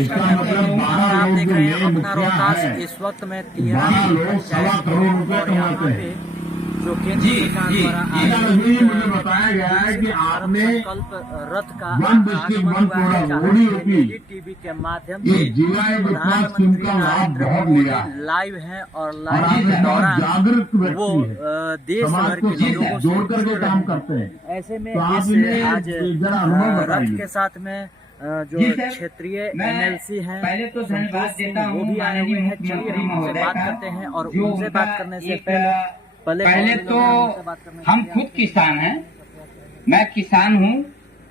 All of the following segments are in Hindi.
इसका मतलब 12 लोग जो नए मुखिया है, इस वक्त में 12 लोग 1.25 करोड़ रुपए कमाते हैं। जो केंद्र सरकार द्वारा मुझे बताया गया है कि आपने संकल्प रथ का one district one product ODOP TV के माध्यम इस से जिला विकास स्कीम का लाभ बहुत लिया है लाइव है और और लाइव आप के एक बहुत दौरान जागरूक वो व्यक्ति है, देश समाज भर को के लोगों जोड़ से करके काम करते हैं। ऐसे में तो आप इस इन्हें आज जरा अनुभव रथ बताइए। के साथ में जो क्षेत्रीय MLC हैं पहले तो धन्यवाद देता हूँ, वो भी आए हुए हैं। चलिए हम उनसे बात करते हैं और उनसे बात करने से पहले तो हम खुद किसान हैं, मैं किसान हूँ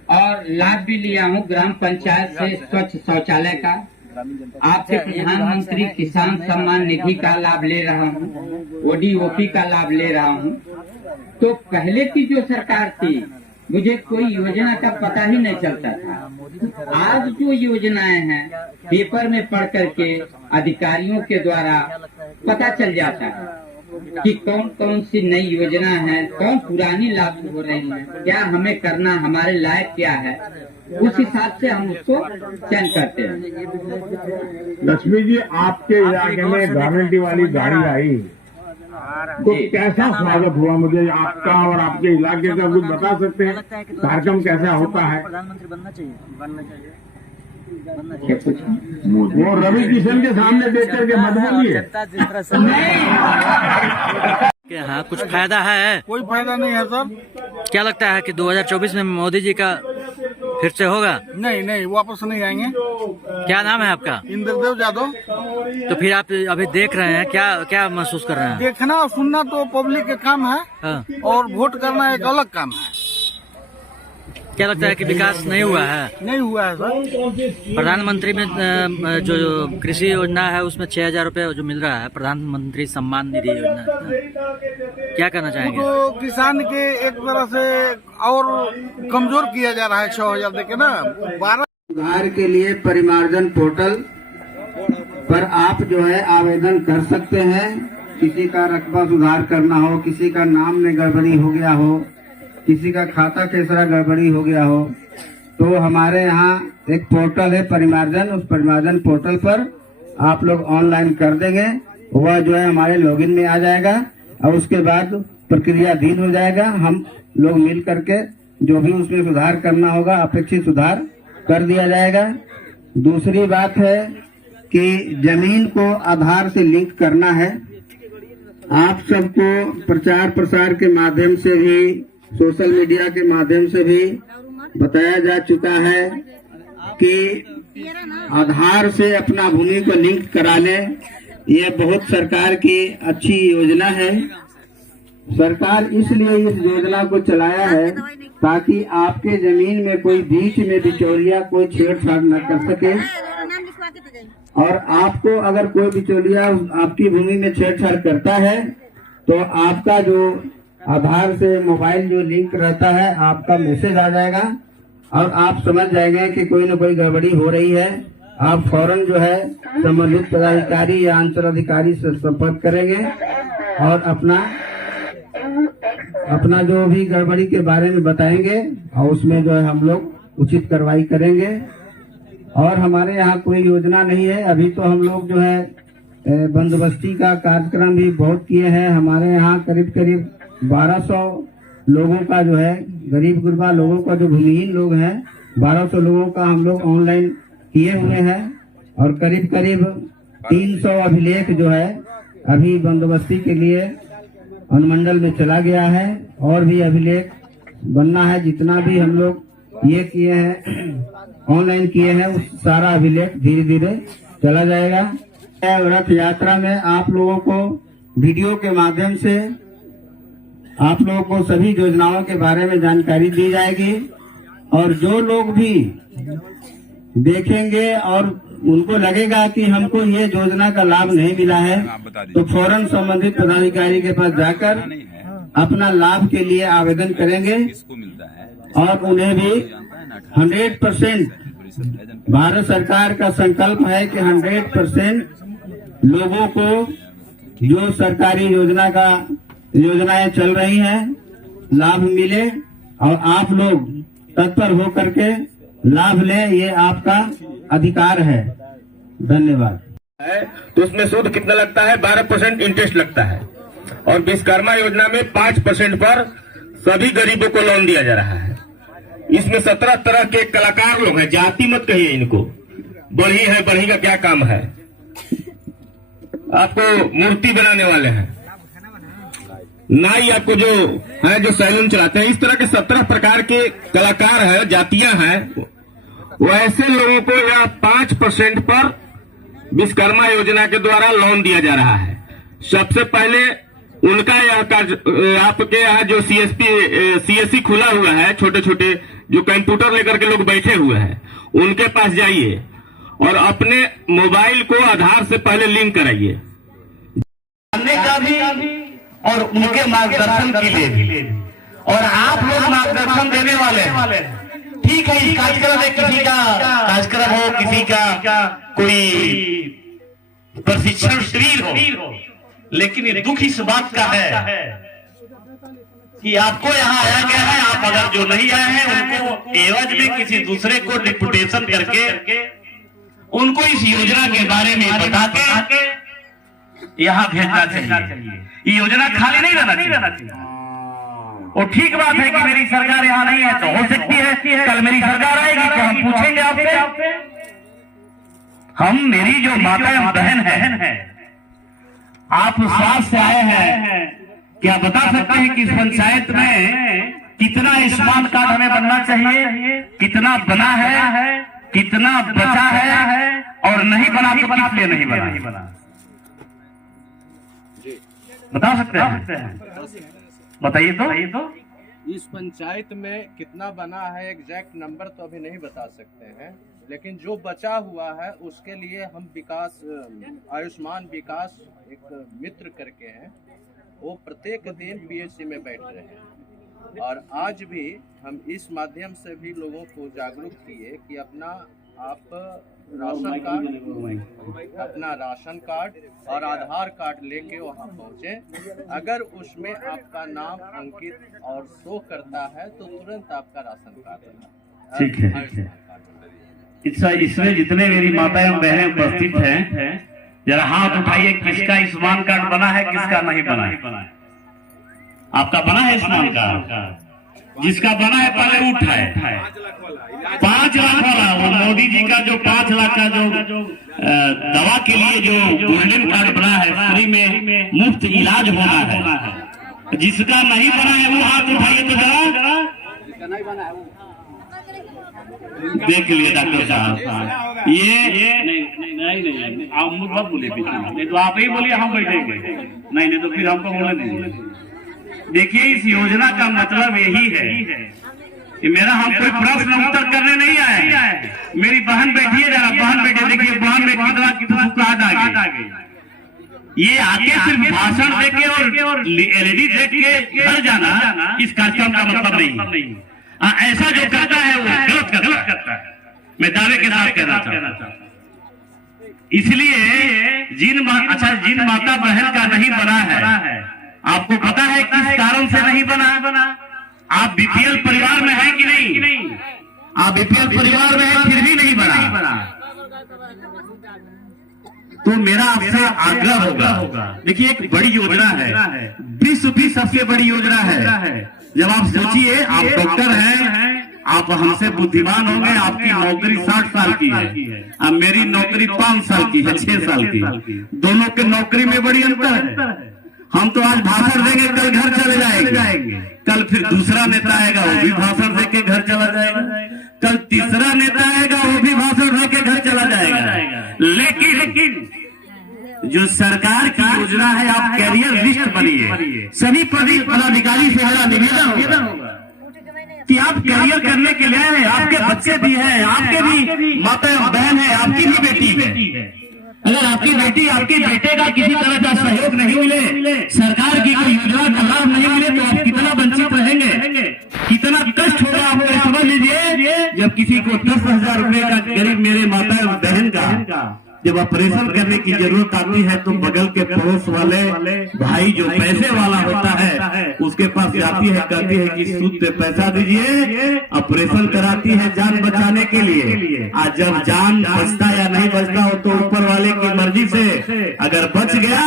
और लाभ भी लिया हूँ ग्राम पंचायत से स्वच्छ शौचालय का, आपसे प्रधानमंत्री किसान सम्मान निधि का लाभ ले रहा हूँ, ODOP का लाभ ले रहा हूँ। तो पहले की जो सरकार थी मुझे कोई योजना का पता ही नहीं चलता था। आज जो योजनाएं हैं पेपर में पढ़ करके अधिकारियों के द्वारा पता चल जाता है कि कौन कौन सी नई योजना है, कौन पुरानी लागू हो रही है, क्या हमें करना, हमारे लायक क्या है, उस हिसाब से हम उसको चयन करते हैं। लक्ष्मी जी, आपके इलाके में गारंटी वाली गाड़ी आई तो कैसा स्वागत हुआ? मुझे आपका और आपके इलाके का कुछ बता सकते हैं? कार्यक्रम कैसा होता है? प्रधानमंत्री बनना चाहिए वो रवि किशन के सामने देख करके मत बोलिए। हाँ, कुछ फायदा है? कोई फायदा नहीं है सर। क्या लगता है कि 2024 में मोदी जी का फिर से होगा? नहीं, वापस नहीं आएंगे। क्या नाम है आपका? इंद्रदेव यादव। तो फिर आप अभी देख रहे हैं, क्या महसूस कर रहे हैं? देखना और सुनना तो पब्लिक का काम है। हाँ। और वोट करना एक अलग काम है। क्या लगता है कि विकास नहीं हुआ है? नहीं हुआ है सर। प्रधानमंत्री में जो कृषि योजना है उसमें 6,000 रुपए जो मिल रहा है, प्रधानमंत्री सम्मान निधि योजना, क्या करना चाहेंगे? तो किसान के एक तरह से और कमजोर किया जा रहा है 6,000 देके ना। 12 सुधार के लिए परिमार्जन पोर्टल पर आप जो है आवेदन कर सकते हैं। किसी का रकबा सुधार करना हो, किसी का नाम में गड़बड़ी हो गया हो, किसी का खाता कैसा गड़बड़ी हो गया हो, तो हमारे यहाँ एक पोर्टल है परिमार्जन, उस परिमार्जन पोर्टल पर आप लोग ऑनलाइन कर देंगे, वह जो है हमारे लॉगिन में आ जाएगा और उसके बाद प्रक्रियाधीन हो जाएगा। हम लोग मिल करके जो भी उसमें सुधार करना होगा अपेक्षित सुधार कर दिया जाएगा। दूसरी बात है कि जमीन को आधार से लिंक करना है। आप सबको प्रचार प्रसार के माध्यम से भी, सोशल मीडिया के माध्यम से भी बताया जा चुका है कि आधार से अपना भूमि को लिंक करा लें। यह बहुत सरकार की अच्छी योजना है। सरकार इसलिए इस योजना को चलाया है ताकि आपके जमीन में कोई बीच में बिचौलिया कोई छेड़छाड़ न कर सके, और आपको अगर कोई बिचौलिया आपकी भूमि में छेड़छाड़ करता है तो आपका जो आधार से मोबाइल जो लिंक रहता है, आपका मैसेज आ जाएगा और आप समझ जाएंगे कि कोई न कोई गड़बड़ी हो रही है। आप फौरन जो है संबंधित पदाधिकारी या अंचल अधिकारी से संपर्क करेंगे और अपना जो भी गड़बड़ी के बारे में बताएंगे और उसमें जो है हम लोग उचित कार्रवाई करेंगे। और हमारे यहाँ कोई योजना नहीं है। अभी तो हम लोग जो है बंदोबस्ती का कार्यक्रम भी बहुत किए हैं। हमारे यहाँ करीब 1200 लोगों का जो है, गरीब गुरबा लोगों का जो भूमिहीन लोग हैं, 1200 लोगों का हम लोग ऑनलाइन किए हुए हैं और करीब 300 अभिलेख जो है अभी बंदोबस्ती के लिए अनुमंडल में चला गया है और भी अभिलेख बनना है। जितना भी हम लोग ये किए हैं ऑनलाइन किए हैं, उस सारा अभिलेख धीरे धीरे चला जाएगा। रथ यात्रा में आप लोगों को वीडियो के माध्यम से आप लोगों को सभी योजनाओं के बारे में जानकारी दी जाएगी और जो लोग भी देखेंगे और उनको लगेगा कि हमको ये योजना का लाभ नहीं मिला है तो फौरन संबंधित पदाधिकारी के पास जाकर अपना लाभ के लिए आवेदन करेंगे और उन्हें भी 100% भारत सरकार का संकल्प है कि 100% लोगों को जो सरकारी योजनाएं चल रही हैं लाभ मिले और आप लोग तत्पर हो करके लाभ ले, ये आपका अधिकार है। धन्यवाद। तो उसमें सूद कितना लगता है? 12% इंटरेस्ट लगता है। और विश्वकर्मा योजना में 5% पर सभी गरीबों को लोन दिया जा रहा है। इसमें 17 तरह के कलाकार लोग हैं, जाति मत कहिए इनको। बढ़ी है, बढ़ी का क्या काम है? आपको मूर्ति बनाने वाले हैं, नाई आपको जो है जो सैलून चलाते हैं, इस तरह के 17 प्रकार के कलाकार हैं, जातियां हैं। वैसे लोगों को यह 5% पर विश्वकर्मा योजना के द्वारा लोन दिया जा रहा है। सबसे पहले उनका यह आपके यहाँ जो सीएससी खुला हुआ है, छोटे छोटे जो कंप्यूटर लेकर के लोग बैठे हुए हैं, उनके पास जाइए और अपने मोबाइल को आधार से पहले लिंक कराइए। का भी और उनके मार्गदर्शन के लिए भी, और आप लोग मार्गदर्शन देने वाले हैं। ठीक है, इस कार्यक्रम में किसी का कार्यक्रम हो, किसी का कोई प्रशिक्षण शिविर हो, लेकिन ये दुख इस बात का है कि आपको यहाँ आया गया है। आप अगर जो नहीं आए हैं उनको एवज में किसी दूसरे को डिप्यूटेशन करके उनको इस योजना के बारे में बता के यहाँ भेजना चाहिए। ये योजना खाली नहीं रहना चाहिए। और ठीक बात है कि मेरी सरकार यहाँ नहीं है, तो हो सकती है कल मेरी सरकार आएगी तो हम पूछेंगे आपसे। हम मेरी जो माता बहन है, आप स्वास्थ्य से आए हैं, क्या बता सकते हैं कि इस पंचायत में कितना आयुष्मान कार्ड हमें बनना चाहिए, कितना बना है, कितना बचा है, और नहीं बना तो किस लिए नहीं बना? बता सकते हैं? बताइए तो। इस पंचायत में कितना बना है एग्जैक्ट नंबर तो अभी नहीं बता सकते हैं, लेकिन जो बचा हुआ है उसके लिए हम विकास आयुष्मान विकास एक मित्र करके हैं, वो प्रत्येक दिन पीएचसी में बैठ रहे हैं। और आज भी हम इस माध्यम से भी लोगों को जागरूक किए कि आप राशन कार्ड और आधार कार्ड लेके वहाँ पहुँचे। अगर उसमें आपका नाम अंकित और शो करता है तो तुरंत आपका राशन कार्ड। ठीक है। इसमें जितने मेरी माताएं बहनें उपस्थित हैं, जरा हाथ उठाइए, किसका आयुष्मान कार्ड बना है, किसका नहीं बना है? आपका बना है आयुष्मान कार्ड? जिसका बना है पहले उठाए। 5 लाख वाला, वो मोदी जी का जो 5 लाख का जो दवा के लिए जो गोल्डन कार्ड बना है, फ्री में मुफ्त इलाज होना है। जिसका नहीं बना है वो हाथ उठाइए तो जरा। देख लिए डॉक्टर साहब, ये नहीं आप मत बोलिए, नहीं तो आप ही बोलिए, हम बैठेंगे। नहीं तो फिर हमको बोले नहीं। देखिए, इस योजना का मतलब यही है कि मेरा हम कोई प्रश्न उत्तर करने नहीं आए। मेरी बहन बैठी है, जरा बहन बैठे, देखिए बहन में कितना कार्ड आ गए। ये आके सिर्फ भाषण देके और एलईडी देख के घर जाना इस कार्यक्रम का मतलब नहीं। ऐसा जो करता है वो गलत करता है। मैं दावे के साथ कहना चाहता हूँ। इसलिए जिन माता बहन का नहीं बना है, आपको पता है किस कारण से नहीं बना? आप बीपीएल परिवार में हैं कि नहीं? आप बीपीएल परिवार में हैं फिर भी नहीं बना, तो मेरा आपसे आग्रह होगा। देखिए, एक बड़ी योजना है, विश्व की सबसे बड़ी योजना है। जब आप सोचिए, आप डॉक्टर हैं, आप हमसे बुद्धिमान होंगे, आपकी नौकरी 60 साल की है, अब मेरी नौकरी 5 साल की है, 6 साल की। दोनों के नौकरी में बड़ी अंतर है। हम तो आज भाषण देंगे, कल घर चले जाएंगे, कल फिर दूसरा नेता आएगा, वो भी भाषण दे के घर चला जाएगा, कल तीसरा नेता आएगा, वो भी भाषण दे के घर चला जाएगा। लेकिन जो सरकार की योजना है, आप कैरियर लिस्ट बनिए। सभी पदाधिकारी से मेरा निवेदन होगा कि आप कैरियर करने के लिए हैं, आपके बच्चे भी हैं, आपके भी माता बहन है, आपकी भी बेटी है। अगर आपकी बेटी, आपके बेटे का किसी तरह का सहयोग नहीं मिले, सरकार की कोई योजना का लाभ नहीं मिले, तो आप कितना वंचित रहेंगे, कितना कष्ट होगा आपको समझ लीजिए। जब किसी को 10,000 रुपए का गरीब मेरे माता बहन का जब ऑपरेशन करने की जरूरत आती है तो बगल के पड़ोस वाले भाई जो पैसे वाला होता है उसके पास जाती है, कहती है कि सूद पे पैसा दीजिए, ऑपरेशन कराती है जान बचाने के लिए। आज जब जान बचता या नहीं बचता हो तो ऊपर वाले की मर्जी से, अगर बच गया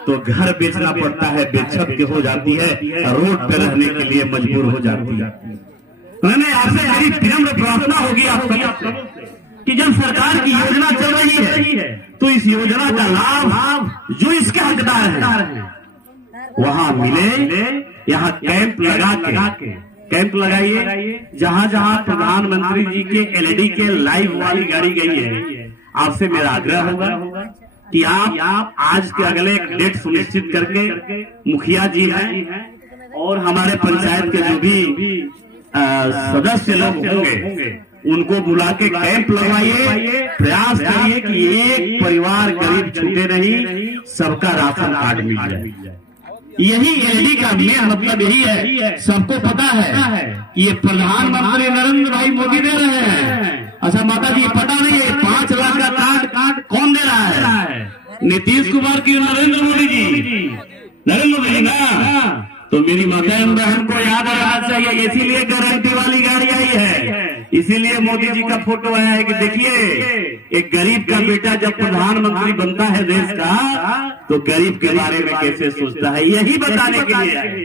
तो घर बेचना पड़ता है, बेछत के हो जाती है, रोड पे रहने के लिए मजबूर हो जाती है। मैंने आपसे मेरी विनम्र प्रार्थना होगी आप सबसे कि जब सरकार की योजना चल रही है तो इस योजना का लाभ जो इसके हकदार हैं वहां मिले। यहाँ कैंप लगा के कैंप लगाइए, जहां जहां प्रधानमंत्री जी के एलईडी के लाइव वाली गाड़ी गई है। आपसे मेरा आग्रह होगा कि आप आज के अगले एक डेट सुनिश्चित करके मुखिया जी हैं और हमारे पंचायत के जो भी सदस्य लोग होंगे उनको बुला के कैंप लगवाइए। प्रयास करिए कि एक परिवार गरीब छूटे नहीं, सबका राशन कार्ड मिल जाए। यही एलईडी का मेन मतलब यही है। सबको पता है कि ये प्रधानमंत्री नरेंद्र भाई मोदी दे रहे हैं। अच्छा माता जी पता नहीं है 5 लाख का कार्ड कौन दे रहा है? नीतीश कुमार की नरेंद्र मोदी जी, नरेंद्र मोदी जी ना। तो मेरी माता बहन को याद रखना चाहिए, इसीलिए गारंटी वाली गाड़ी आई है, इसीलिए मोदी जी का फोटो आया है कि देखिए एक गरीब का बेटा जब प्रधानमंत्री बनता है देश का तो गरीब के बारे में कैसे सोचता है। यही बताने के लिए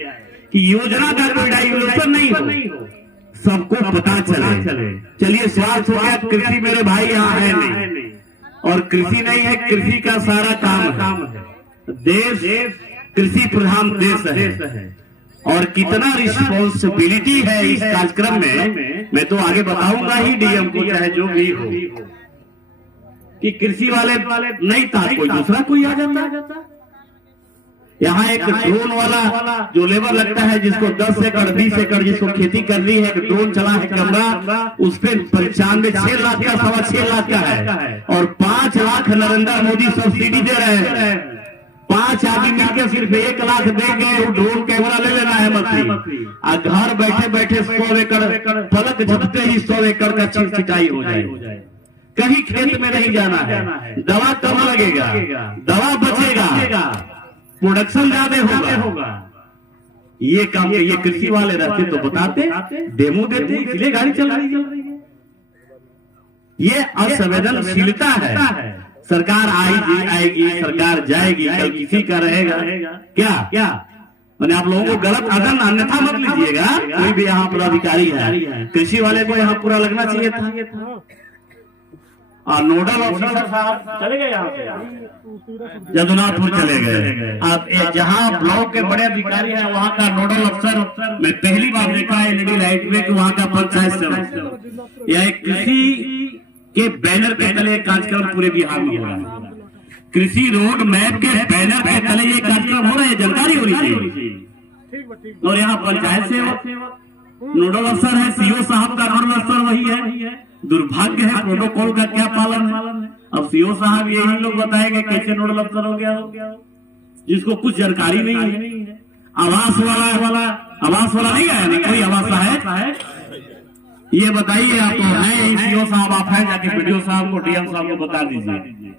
कि योजना का कोई डाइवर्सन नहीं हो, सबको पता चले। चलिए स्वार्थ हो गया, कृषि मेरे भाई यहाँ है नहीं, और कृषि नहीं है, कृषि का सारा काम है। देश कृषि प्रधान देश है और कितना रिस्पॉन्सिबिलिटी है इस कार्यक्रम में मैं तो आगे बताऊंगा ही डीएम को, चाहे जो भी हो, कि कृषि वाले नहीं था कोई दूसरा कोई आ जाता। यहाँ एक ड्रोन वाला जो लेबर लगता है जिसको 10 एकड़ 20 एकड़ जिसको खेती करनी है, ड्रोन चला है कैमरा, उस पे 95 6 लाख का 6.25 लाख का है और 5 लाख नरेंद्र मोदी सब्सिडी दे रहे हैं। 5 आदमी मिलकर सिर्फ 1 लाख देंगे, ड्रोन कैमरा ले लेना है मंत्री, और घर बैठे बैठे 100 एकड़ पलक झपकते ही 100 एकड़ का सिंचाई हो जाए। कहीं खेत में नहीं जाना है, दवा कम लगेगा, दवा बचेगा, प्रोडक्शन ज्यादा होगा। ये काम ये कृषि वाले रहते तो बताते, डेमो देते, इसलिए गाड़ी चल रही है। ये असंवेदनशीलता है। सरकार आएगी, सरकार जाएगी, कल किसी का रहेगा क्या? मैंने आप लोगों को गलत अन्यथा मत लीजिएगा। कोई भी यहाँ पदाधिकारी है, कृषि वाले को यहाँ पूरा लगना चाहिए था। और नोडल ऑफिसर साहब चले गए यहाँ से, जदुनाथपुर चले गए। आप जहाँ ब्लॉक के बड़े अधिकारी हैं वहाँ का नोडल अफसर मैं पहली बार देखा है एलईडी लाइट में कि वहाँ का पंचायत सदस्य या कृषि के बैनर के तले कार्यक्रम पूरे बिहार में हो रहा है। कृषि रोड मैप के बैनर के तले ये कार्यक्रम हो रहे हैं, जानकारी होनी चाहिए। और यहाँ पंचायत सेवक नोडल अफसर है, सीओ साहब का नोडल अफसर वही है। दुर्भाग्य है प्रोटोकॉल का क्या पालन है। अब सीओ साहब यही लोग बताएंगे कैसे नोडल अफसर हो गया, जिसको कुछ जानकारी नहीं है। आवास वाला नहीं आया, नहीं कोई आवास है, ये बताइए। आप तो हैं सीओ साहब, आप हैं, जाके वीडियो साहब को डीएम साहब को बता दीजिए।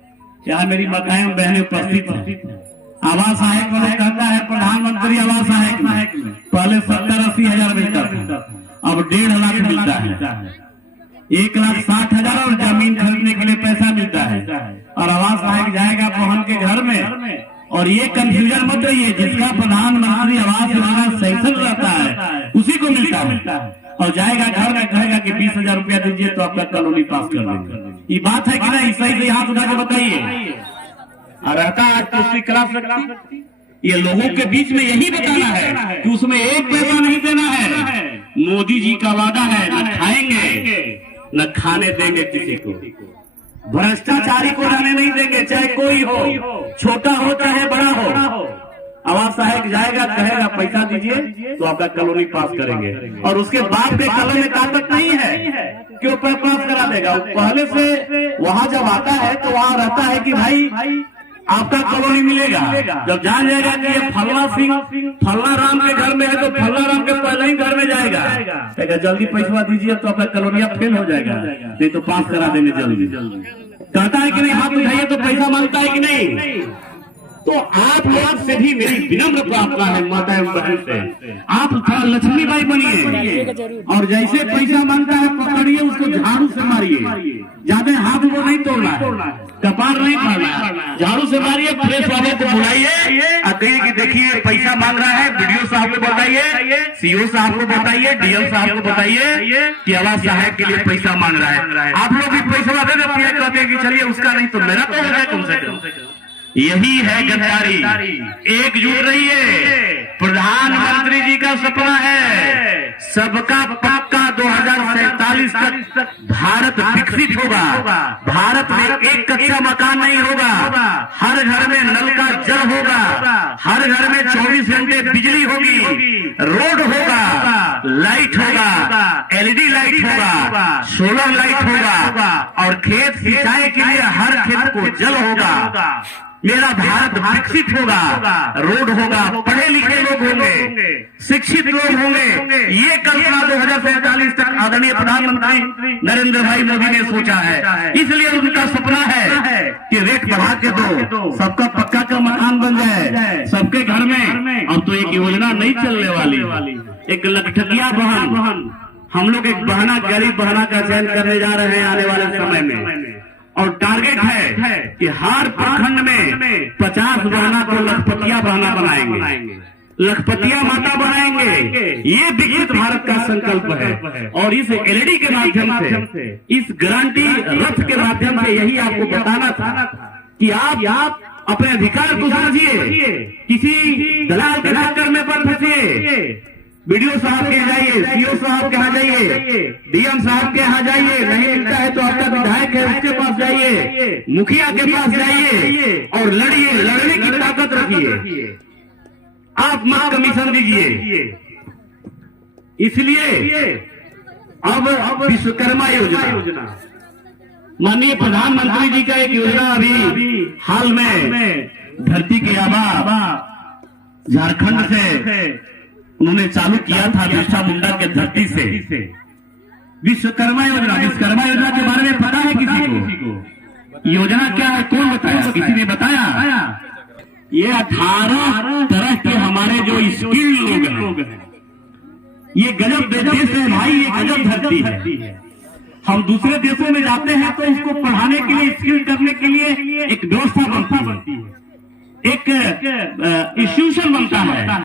यहाँ मेरी माताएं बहनें उपस्थित हैं। आवास आयोग को कहता है प्रधानमंत्री आवास आयोग में पहले 70-80 हजार मिलता था, अब 1.5 लाख मिलता है। 1,60,000 और जमीन खरीदने के लिए पैसा मिलता है। और आवास आयोग जाएगा बहन के घर में, और ये कंफ्यूजन मत रहिए, जिसका प्रधानमंत्री आवास योजना सैंक्शन रहता है उसी को मिलता है। और जाएगा घर में कहेगा कि 20,000 रुपया दीजिए तो आपका कॉलोनी पास कर देंगे। ये बात है कि नहीं? सही से हाथ उठा के बताइए। और रहता है तो उसकी खिलाफ सकती। ये लोगों के बीच में यही बताना है कि उसमें एक पैसा नहीं देना है। मोदी जी का वादा है, न खाएंगे न खाने देंगे किसी को, भ्रष्टाचारी को रहने नहीं देंगे, चाहे कोई हो, छोटा हो चाहे बड़ा हो। आवास सहायक जाएगा, कहेगा पैसा दीजिए तो आपका कॉलोनी पास करेंगे। और उसके बाद के कॉलोनी में ताकत नहीं है कि वो पास करा देगा। पहले से वहां जब आता है तो वहां रहता है कि भाई आपका कॉलोनी मिलेगा। जब जान जाएगा कि ये फलना सिंह फलना राम के घर में है तो फलना राम के पहले ही घर में जाएगा, जल्दी पैसा दीजिए तो आपका कॉलोनिया फेल हो जाएगा, नहीं तो पास करा देंगे जल्दी। कहता है कि नहीं, हाथ उठाइए तो पैसा मांगता है कि नहीं। तो आप लोग से भी मेरी विनम्र प्रार्थना है माता एवं बहन से, आप थोड़ा लक्ष्मीबाई बनिए और जैसे पैसा मांगता है पकड़िए उसको, झाड़ू से मारिए, ज्यादा हाथ वो नहीं तोड़ना है, कपार नहीं फाड़ना, झाड़ू से मारिए। प्रेस वालों को बुलाइए और कहिए कि देखिए पैसा मांग रहा है, वीडियो साहब को बताइए, सीओ साहब को बताइए, डीएम साहब को बताइए कि आवास सहायक के लिए पैसा मांग रहा है। आप लोग भी पैसा दे देते हैं, कहते हैं कि चलिए उसका नहीं तो मेरा तो हो जाए कम से कम। यही है गद्दारी। एकजुट रहिए। प्रधानमंत्री जी का सपना है सबका पक्का 2047 तक भारत विकसित होगा। भारत में एक कच्चा मकान नहीं होगा, हर घर में नल का जल होगा, हर घर में 24 घंटे बिजली होगी, रोड होगा, लाइट होगा, एलईडी लाइट होगा, सोलर लाइट होगा और खेत सिंचाई के लिए हर खेत को जल होगा। मेरा भारत विकसित होगा, रोड होगा, पढ़े लिखे लोग होंगे, शिक्षित लोग होंगे। ये कल्पना 2047 तक आदरणीय प्रधानमंत्री नरेंद्र भाई मोदी ने सोचा है। इसलिए उनका सपना है कि रेट बढ़ा के दो, सबका पक्का का मकान बन जाए सबके घर में। अब तो एक योजना नहीं चलने वाली, एक लखटकिया बहन, हम लोग एक बहना, गरीब बहना का चयन करने जा रहे हैं आने वाले समय में। और टारगेट है कि हर प्रखंड में 50 बहना को लखपतिया बहना बनाएंगे, लखपतिया माता बनाएंगे। ये विकसित भारत का संकल्प है। और इस एलईडी के माध्यम से, इस गारंटी रथ के माध्यम से यही आपको बताना था कि आप अपने अधिकार को समझिए, किसी दलाल के चक्कर में मत फंसिए। वीडियो साहब के यहाँ जाइए, सीओ साहब के यहाँ जाइए, डीएम साहब के यहाँ जाइए, नहीं मिलता है तो आपका विधायक है उसके पास जाइए, मुखिया के पास जाइए और लड़िए, लड़ने की ताकत रखिए। आप मत कमीशन दीजिए। इसलिए अब विश्वकर्मा योजना, माननीय प्रधानमंत्री जी का एक योजना अभी हाल में धरती के आबा झारखंड से उन्होंने चालू किया था, बिरसा मुंडा के धरती से, विश्वकर्मा योजना। विश्वकर्मा योजना के बारे में पता है किसी को? योजना क्या है, कौन बताया? किसी ने बताया? ये 18 तरह के हमारे जो स्किल लोग हैं, ये गजब देश है भाई, ये गजब धरती है। हम दूसरे देशों में जाते हैं तो इसको पढ़ाने के लिए, स्किल करने के लिए एक व्यवस्था बनती है, एक इंस्टीट्यूशन बनता है।